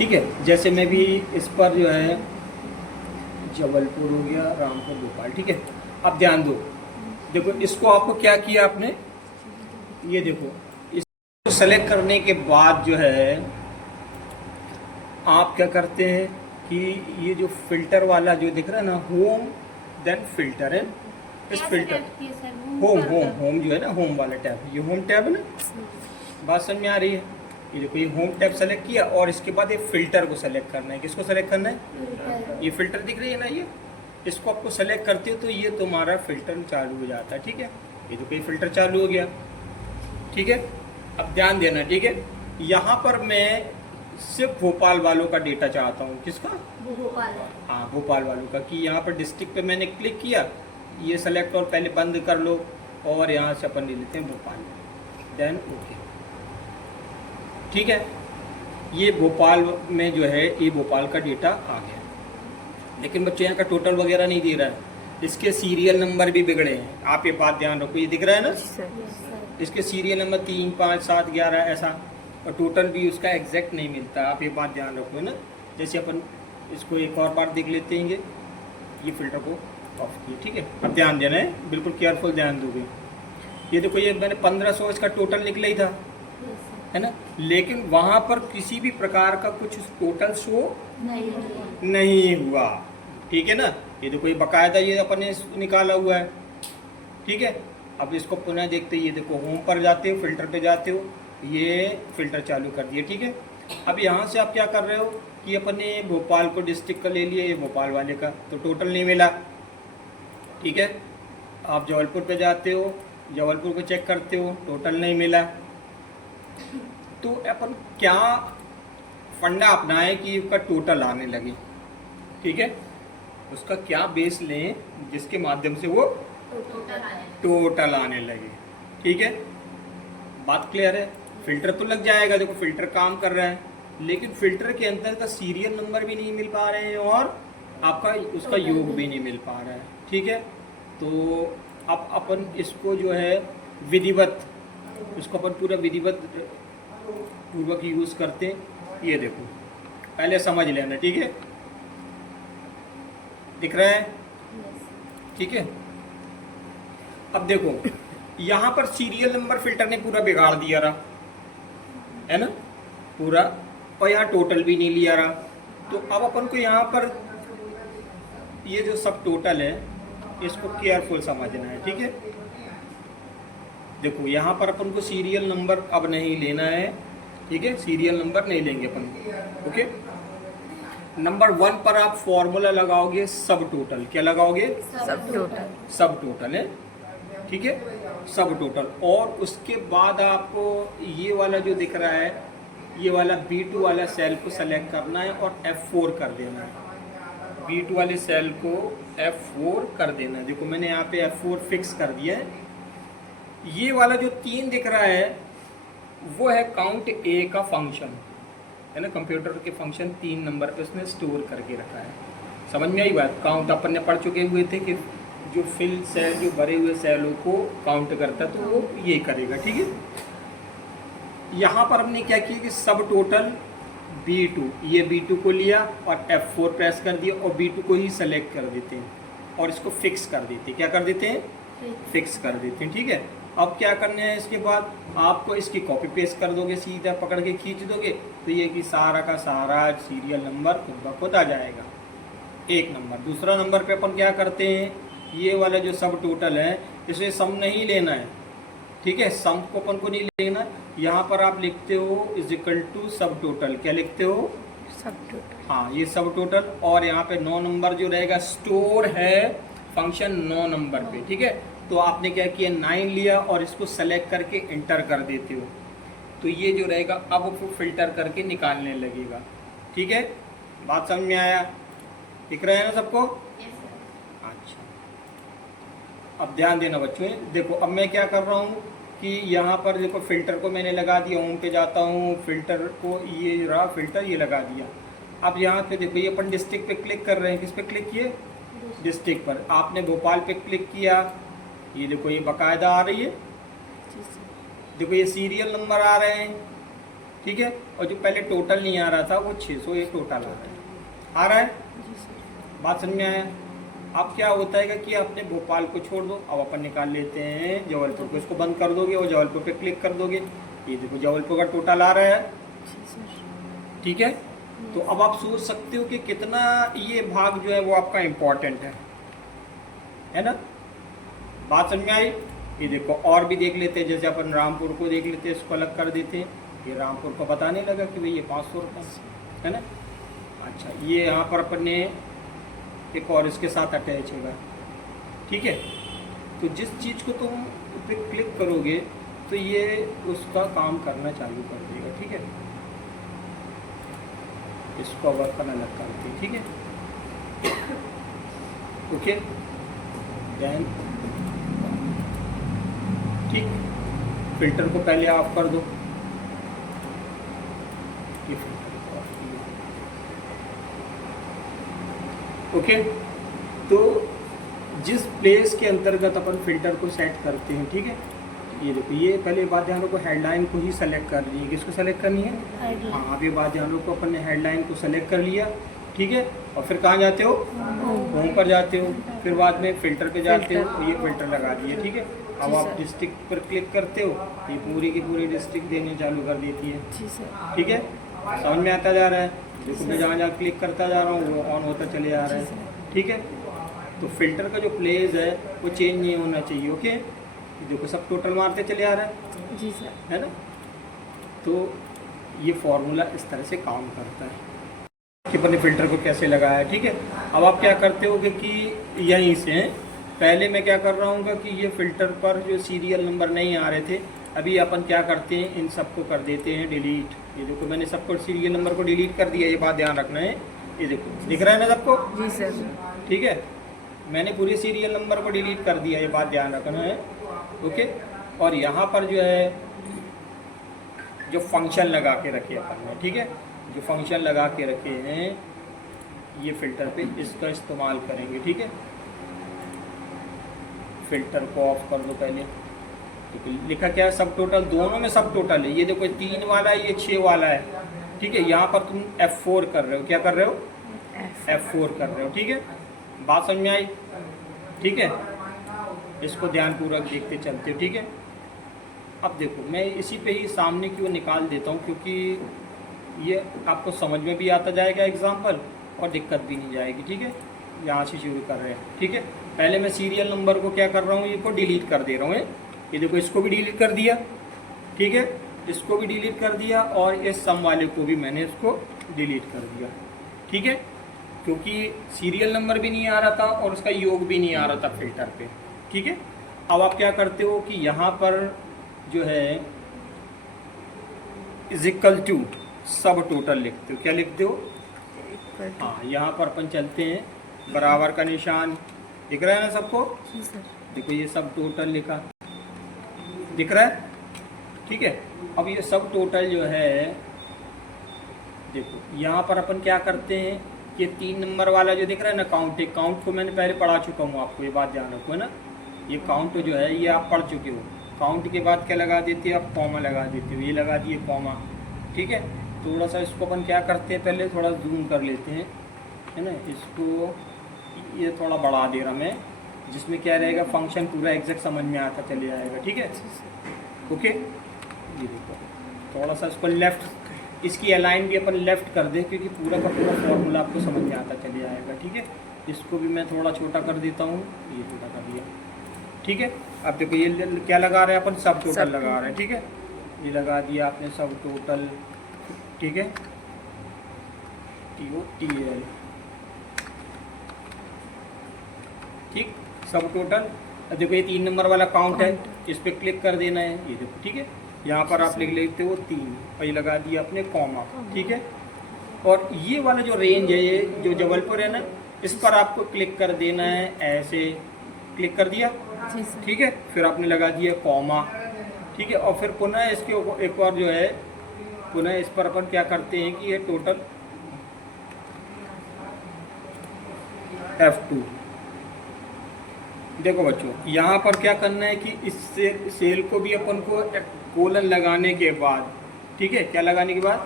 ठीक है। जैसे मैं भी इस पर जो है जबलपुर हो गया, रामपुर, भोपाल, ठीक है। अब ध्यान दो, देखो इसको आपको क्या किया आपने, ये देखो इसको सेलेक्ट करने के बाद जो है आप क्या करते हैं कि ये जो फिल्टर वाला जो दिख रहा है ना, होम देन फिल्टर है, इस फिल्टर होम होम होम जो है ना, होम वाला टैब, ये होम टैब है ना, बात समझ में आ रही है। ये देखो ये होम टैब सेलेक्ट किया और इसके बाद ये फिल्टर को सेलेक्ट करना है। किसको सेलेक्ट करना है? ये फिल्टर दिख रही है ना, ये इसको आपको सेलेक्ट करते हो तो ये तुम्हारा फिल्टर चालू हो जाता है। ठीक है, ये देखो ये फिल्टर चालू हो गया। ठीक है, अब ध्यान देना, ठीक है। यहाँ पर मैं सिर्फ भोपाल वालों का डेटा चाहता हूँ। किसका? भोपाल। हाँ, भोपाल वालों का। कि यहाँ पर डिस्ट्रिक्ट पे मैंने क्लिक किया, ये सेलेक्ट और पहले बंद कर लो और यहाँ से अपन ले लेते हैं भोपाल, देन ओके। ठीक है, ये भोपाल में जो है ये भोपाल का डेटा आ गया। लेकिन बच्चों यहाँ का टोटल वगैरह नहीं दे रहा है, इसके सीरियल नंबर भी बिगड़े हैं। आप ये बात ध्यान रखो, ये दिख रहा है ना, इसके सीरियल नंबर 3, 5, 7, 11 ऐसा, और टोटल भी उसका एग्जैक्ट नहीं मिलता। आप ये बात ध्यान रखो ना। जैसे अपन इसको एक और बार देख लेते हैं, ये फिल्टर को ऑफ किए। ठीक है, अब ध्यान देना है, बिल्कुल केयरफुल ध्यान दोगे। ये देखो ये मैंने 1500 इसका टोटल निकला ही था, है ना, लेकिन वहाँ पर किसी भी प्रकार का कुछ टोटल शो नहीं हुआ। ठीक है ना, ये देखो ये बकायदा ये अपन ने निकाला हुआ है। ठीक है, अब इसको पुनः देखते हैं। ये देखो होम पर जाते हो, फिल्टर पे जाते हो, ये फिल्टर चालू कर दिए। ठीक है, अब यहाँ से आप क्या कर रहे हो कि अपन ने भोपाल को डिस्ट्रिक्ट का ले लिया, ये भोपाल वाले का, तो टोटल नहीं मिला। ठीक है, आप जबलपुर पे जाते हो, जबलपुर को चेक करते हो, टोटल नहीं मिला। तो अपन क्या फंडा अपनाएं कि उसका टोटल आने लगे। ठीक है, उसका क्या बेस लें जिसके माध्यम से वो टोटल आने लगे। ठीक है, बात क्लियर है। फिल्टर तो लग जाएगा, देखो फिल्टर काम कर रहा है, लेकिन फिल्टर के अंदर का सीरियल नंबर भी नहीं मिल पा रहे हैं और आपका उसका योग भी नहीं मिल पा रहा है। ठीक है, तो अब अपन इसको जो है विधिवत, इसको अपन पूरा विधिवत पूर्वक यूज करते हैं। ये देखो पहले समझ लेना। ठीक है, दिख रहा है? ठीक है, अब देखो यहाँ पर सीरियल नंबर फिल्टर ने पूरा बिगाड़ दिया रहा है ना, पूरा, और यहाँ टोटल भी नहीं लिया रहा। तो अब अपन को यहाँ पर ये जो सब टोटल है इसको केयरफुल समझना है। ठीक है, देखो यहाँ पर अपन को सीरियल नंबर अब नहीं लेना है। ठीक है, सीरियल नंबर नहीं लेंगे अपन। ओके, नंबर 1 पर आप फॉर्मूला लगाओगे सब टोटल। क्या लगाओगे? सब टोटल। सब टोटल है। ठीक है, सब टोटल। और उसके बाद आपको ये वाला जो दिख रहा है, ये वाला B2 वाला सेल को सेलेक्ट करना है और F4 कर देना है। B2 वाले सेल को F4 कर देना है। देखो मैंने यहाँ पे F4 फिक्स कर दिया है। ये वाला जो 3 दिख रहा है वो है काउंट ए का फंक्शन, है ना, कंप्यूटर के फंक्शन 3 नंबर पे उसने स्टोर करके रखा है। समझ में आई बात? काउंट अपन ने पढ़ चुके हुए थे कि जो फिल सेल, जो भरे हुए सेलों को काउंट करता है, तो वो ये करेगा। ठीक है, यहाँ पर हमने क्या किया कि सब टोटल B2, ये B2 को लिया और F4 प्रेस कर दिया और B2 को ही सेलेक्ट कर देते हैं और इसको फिक्स कर देते हैं। क्या कर देते हैं? फिक्स कर देते हैं। ठीक है, अब क्या करना है, इसके बाद आपको इसकी कॉपी पेस्ट कर दोगे, सीधा पकड़ के खींच दोगे तो ये कि सारा का सारा सीरियल नंबर खुद ब खुद आ जाएगा। एक नंबर। दूसरा नंबर पे अपन क्या करते हैं, ये वाला जो सब टोटल है इसे सम नहीं लेना है। ठीक है, सम को अपन को नहीं लेना। यहाँ पर आप लिखते हो इज इक्वल टू सब टोटल। क्या लिखते हो? सब टोटल। हाँ, ये सब टोटल। और यहाँ पे 9 नंबर जो रहेगा स्टोर है फंक्शन 9 नंबर पे। ठीक है, तो आपने क्या किया, 9 लिया और इसको सेलेक्ट करके इंटर कर देते हो, तो ये जो रहेगा अब वो फिल्टर करके निकालने लगेगा। ठीक है, बात समझ में आया? दिख रहा है ना सबको? अच्छा, अब ध्यान देना बच्चों। देखो अब मैं क्या कर रहा हूँ कि यहाँ पर देखो फिल्टर को मैंने लगा दिया, होम पे जाता हूँ, फिल्टर को ये रहा फिल्टर, ये लगा दिया। अब यहाँ पे देखो ये अपन डिस्ट्रिक्ट पे क्लिक कर रहे हैं। किस पे क्लिक किए? डिस्ट्रिक्ट पर। आपने भोपाल पे क्लिक किया, ये देखो ये बाकायदा आ रही है। देखो ये सीरियल नंबर आ रहे हैं। ठीक है। और जो पहले टोटल नहीं आ रहा था वो 600 ये टोटल आ रहा है। जी सर। बात समझ में आया। अब क्या होता है कि आपने भोपाल को छोड़ दो, अब अपन निकाल लेते हैं जबलपुर को। इसको बंद कर दोगे और जबलपुर पे क्लिक कर दोगे, ये देखो जबलपुर का टोटल आ रहा है। जी सर। ठीक है। तो अब आप सोच सकते हो कि कितना ये भाग जो है वो आपका इम्पोर्टेंट है ना। बात समझ में आई। ये देखो और भी देख लेते हैं, जैसे अपन रामपुर को देख लेते हैं, इसको अलग कर देते हैं। ये रामपुर को पता नहीं लगा कि भाई ये 500 रुपये है ना। अच्छा, ये यहाँ पर अपन ने एक और इसके साथ अटैच होगा। ठीक है। तो जिस चीज़ को तुम पे क्लिक करोगे तो ये उसका काम करना चालू कर देगा। ठीक है। इसको अब अपन अलग करते हैं। ठीक है। ओके देन ठीक, फिल्टर को पहले ऑफ कर दो। ये फिल्टर को ऑफ किया। ओके। तो जिस प्लेस के अंतर्गत अपन फिल्टर को सेट करते हैं, ठीक है, ये देखो ये पहले बात ध्यान रखो, हेडलाइन को ही सेलेक्ट कर ली है। किसको सेलेक्ट करनी है? हाँ, अब ये बात ध्यान रखो, अपन ने हेडलाइन को सेलेक्ट कर लिया। ठीक है। और फिर कहाँ जाते हो? होम पर जाते हो। फिर बाद में फिल्टर पे जाते हो, तो ये फिल्टर लगा दिए। ठीक है। अब आप डिस्ट्रिक्ट पर क्लिक करते हो, ये पूरी की पूरी डिस्ट्रिक्ट देने चालू कर देती है। जी सर। ठीक है। समझ में आता जा रहा है। देखो मैं जहाँ जहाँ क्लिक करता जा रहा हूँ वो ऑन होता चले जा रहा है। ठीक है। तो फिल्टर का जो प्लेस है वो चेंज नहीं होना चाहिए। ओके। देखो सब टोटल मारते चले आ रहा है। जी सर। है ना। तो ये फॉर्मूला इस तरह से काम करता है कि अपने फिल्टर को कैसे लगाया। ठीक है। अब आप क्या करते हो कि यहीं से पहले मैं क्या कर रहा हूँ कि ये फिल्टर पर जो सीरियल नंबर नहीं आ रहे थे, अभी अपन क्या करते हैं, इन सबको कर देते हैं डिलीट। ये देखो मैंने सबको सीरियल नंबर को डिलीट कर दिया, ये बात ध्यान रखना है। ये देखो दिख रहा है ना सबको? जी सर। ठीक है। मैंने पूरे सीरियल नंबर को डिलीट कर दिया, ये बात ध्यान रखना है। ओके। और यहाँ पर जो है जो फंक्शन लगा के रखे अपन ने, ठीक है, जो फंक्शन लगा के रखे हैं ये फिल्टर पे इसका इस्तेमाल करेंगे। ठीक है। फिल्टर को ऑफ कर दो पहले। तो लिखा क्या है? सब टोटल। दोनों में सब टोटल है। ये देखो 3 वाला है, ये 6 वाला है। ठीक है। यहाँ पर तुम F4 कर रहे हो। क्या कर रहे हो? F4 कर रहे हो। ठीक है। बात समझ में आई? ठीक है। इसको ध्यानपूर्वक देखते चलते हो। ठीक है। अब देखो मैं इसी पे ही सामने की ओर निकाल देता हूँ, क्योंकि ये आपको समझ में भी आता जाएगा एग्जाम्पल और दिक्कत भी नहीं जाएगी। ठीक है। यहाँ से शुरू कर रहे हैं। ठीक है। पहले मैं सीरियल नंबर को क्या कर रहा हूँ, इसको डिलीट कर दे रहा हूँ। ये देखो इसको भी डिलीट कर दिया। ठीक है। इसको भी डिलीट कर दिया और इस सम वाले को भी मैंने इसको डिलीट कर दिया। ठीक है। क्योंकि सीरियल नंबर भी नहीं आ रहा था और उसका योग भी नहीं आ रहा था फिल्टर पे। ठीक है। अब आप क्या करते हो कि यहाँ पर जो है इजिकल टू सब टोटल लिखते हो। क्या लिखते हो? हाँ, यहाँ पर अपन चलते हैं, बराबर का निशान दिख रहा है ना सबको? जी सर। देखो ये सब टोटल लिखा दिख रहा है। ठीक है। अब ये सब टोटल जो है देखो यहाँ पर अपन क्या करते हैं, ये 3 नंबर वाला जो दिख रहा है ना काउंट, एक काउंट को मैंने पहले पढ़ा चुका हूँ आपको, ये बात ध्यान रखो है ना। ये काउंट जो है ये आप पढ़ चुके हो। काउंट के बाद क्या लगा देते हो आप? कॉमा लगा देते हो। ये लगा दिए कॉमा। ठीक है। थोड़ा सा इसको अपन क्या करते हैं, पहले थोड़ा जूम कर लेते हैं, है ना। इसको ये थोड़ा बढ़ा दे रहा मैं, जिसमें क्या रहेगा फंक्शन पूरा एग्जैक्ट समझ में आता चले जाएगा। ठीक है। ओके। ये देखो थोड़ा सा इसको लेफ्ट, इसकी अलाइन भी अपन लेफ्ट कर दें, क्योंकि पूरा का पूरा फॉर्मूला आपको समझ में आता चले जाएगा। ठीक है। इसको भी मैं थोड़ा छोटा कर देता हूँ, ये छोटा कर दिया। ठीक है। अब देखो ये क्या लगा रहे हैं अपन? सब टोटल लगा रहे हैं। ठीक है। ये लगा दिया आपने सब टोटल। ठीक है। TOTL। ठीक, सब टोटल। अब देखो ये 3 नंबर वाला काउंट है, इस पर क्लिक कर देना है। ये देखो ठीक है। यहाँ पर आप लिख लेते हो 3 और ये लगा दिया आपने कॉमा। ठीक है। और ये वाला जो रेंज है, ये जो जबलपुर है ना, इस पर आपको क्लिक कर देना है। ऐसे क्लिक कर दिया। ठीक है। फिर आपने लगा दिया कॉमा। ठीक है। और फिर पुनः इसके एक और जो है, पुनः इस पर अपन क्या करते हैं कि ये टोटल F2। देखो बच्चों यहाँ पर क्या करना है कि इस सेल को भी अपन को कोलन लगाने के बाद, ठीक है, क्या लगाने के बाद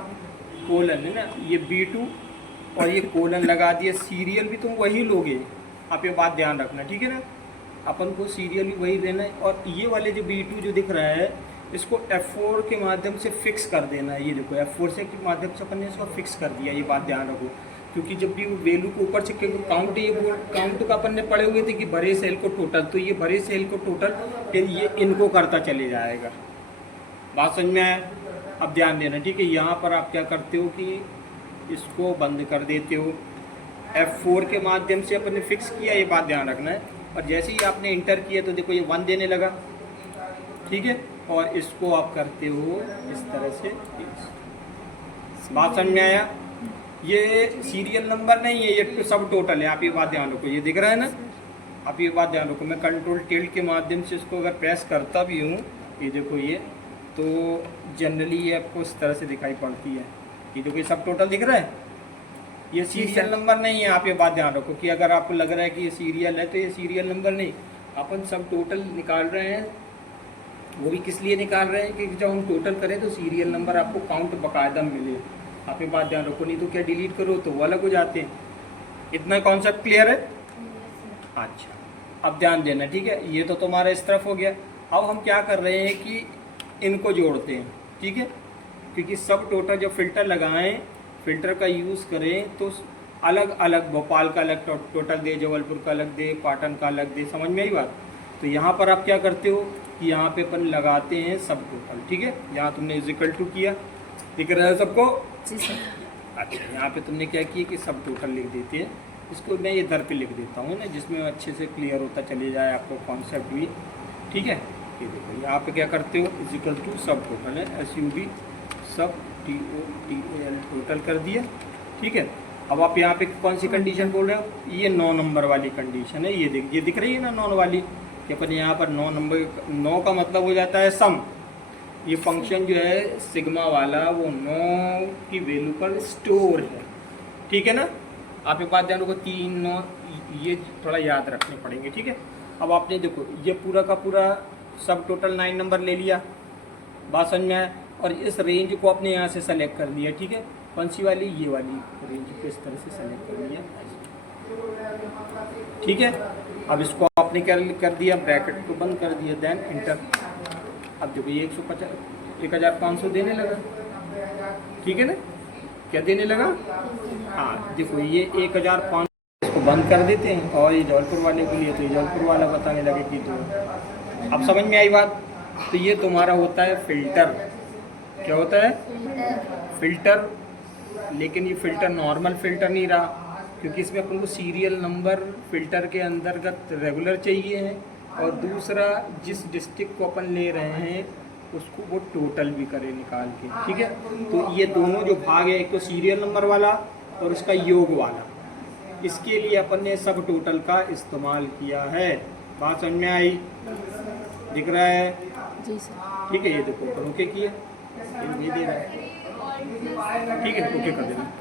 कोलन है ना, ये B2 और ये कोलन लगा दिया। सीरियल भी तुम वही लोगे, आप ये बात ध्यान रखना, ठीक है ना। अपन को सीरियल भी वही लेना है। और ये वाले जो B2 जो दिख रहा है इसको F4 के माध्यम से फिक्स कर देना है। ये देखो F4 से के माध्यम से अपन ने इसको फिक्स कर दिया, ये बात ध्यान रखो। क्योंकि जब भी वैल्यू को ऊपर से काउंट, ये काउंट का अपन ने पढ़े हुए थे कि भरे सेल को टोटल, तो ये भरे सेल को टोटल फिर ये इनको करता चले जाएगा। बात समझ में आया? अब ध्यान देना, ठीक है। यहाँ पर आप क्या करते हो कि इसको बंद कर देते हो। F4 के माध्यम से अपन ने फिक्स किया, ये बात ध्यान रखना है। और जैसे ही आपने इंटर किया तो देखो ये 1 देने लगा, ठीक है। और इसको आप करते हो इस तरह से। बात समझ में आया? ये सीरियल नंबर नहीं है, ये सब टोटल है। आप ये बात ध्यान रखो, ये दिख रहा है ना, आप ये बात ध्यान रखो। मैं कंट्रोल टिल्ट के माध्यम से इसको अगर प्रेस करता भी हूँ, ये देखो ये, तो जनरली ये आपको इस तरह से दिखाई पड़ती है। ये देखो ये सब टोटल दिख रहा है, ये सीरियल नंबर नहीं है। आप ये बात ध्यान रखो कि अगर आपको लग रहा है कि ये सीरियल है तो ये सीरियल नंबर नहीं, अपन सब टोटल निकाल रहे हैं। वो भी किस लिए निकाल रहे हैं कि जब हम टोटल करें तो सीरियल नंबर आपको काउंट बाकायदा मिले। आप ये बात ध्यान रखो, नहीं तो क्या डिलीट करो तो वो अलग हो जाते हैं। इतना कॉन्सेप्ट क्लियर है? अच्छा, अब ध्यान देना, ठीक है। ये तो तुम्हारा इस तरफ हो गया। अब हम क्या कर रहे हैं कि इनको जोड़ते हैं, ठीक है। क्योंकि सब टोटल जब फिल्टर लगाएं, फिल्टर का यूज़ करें तो अलग अलग, भोपाल का अलग टोटल दे, जबलपुर का अलग दे, पाटन का अलग दे। समझ में आई बात? तो यहाँ पर आप क्या करते हो कि यहाँ पे अपन लगाते हैं सब टोटल, ठीक है। यहाँ तुमने इक्वल टू किया, दिख रहा है सबको? जी सर। अच्छा, यहाँ पे तुमने क्या किया कि सब टोटल लिख देते हैं। इसको मैं इधर पे लिख देता हूँ ना, जिसमें अच्छे से क्लियर होता चले जाए आपको कॉन्सेप्ट भी, ठीक है। ये देखो यहाँ पे क्या करते हो, इक्वल टू सब टोटल है, SUB सब TOTAL टोटल कर दिया, ठीक है। अब आप यहाँ पे कौन सी कंडीशन बोल रहे हो? ये 9 नंबर वाली कंडीशन है। ये दिख रही है ना 9 वाली, कि अपन यहाँ पर 9 नंबर, 9 का मतलब हो जाता है सम। ये फंक्शन जो है सिग्मा वाला, वो 9 की वैल्यू पर स्टोर है, ठीक है ना। आप एक बात ध्यान रखो, 3 9 ये थोड़ा याद रखने पड़ेंगे, ठीक है। अब आपने देखो ये पूरा का पूरा सब टोटल 9 नंबर ले लिया, बात समझ में आया। और इस रेंज को आपने यहाँ से सेलेक्ट कर लिया, ठीक है। कौन सी वाली? ये वाली रेंज को इस तरह से सेलेक्ट कर लिया, ठीक है। अब इसको आपने क्या कर दिया, ब्रैकेट को बंद कर दिया, देन इंटर। अब देखो ये 1500 देने लगा, ठीक है ना। क्या देने लगा? हाँ देखो ये 1500, इसको बंद कर देते हैं। और ये जबलपुर वाले के लिए तो ये जबलपुर वाला बताने लगे कि तो अब समझ में आई बात? तो ये तुम्हारा होता है फिल्टर। क्या होता है? फिल्टर। लेकिन ये फिल्टर नॉर्मल फिल्टर नहीं रहा, क्योंकि इसमें अपन को सीरियल नंबर फिल्टर के अंतर्गत रेगुलर चाहिए है। और दूसरा, जिस डिस्ट्रिक्ट को अपन ले रहे हैं उसको वो टोटल भी करे निकाल के, ठीक है। तो ये दोनों जो भाग है, एक तो सीरियल नंबर वाला और उसका योग वाला, इसके लिए अपन ने सब टोटल का इस्तेमाल किया है। बात समझ में आई? दिख रहा है? जी सर। ठीक है। ये देखो ओके किए, ये दे रहा है, ठीक है, ओके कर देना।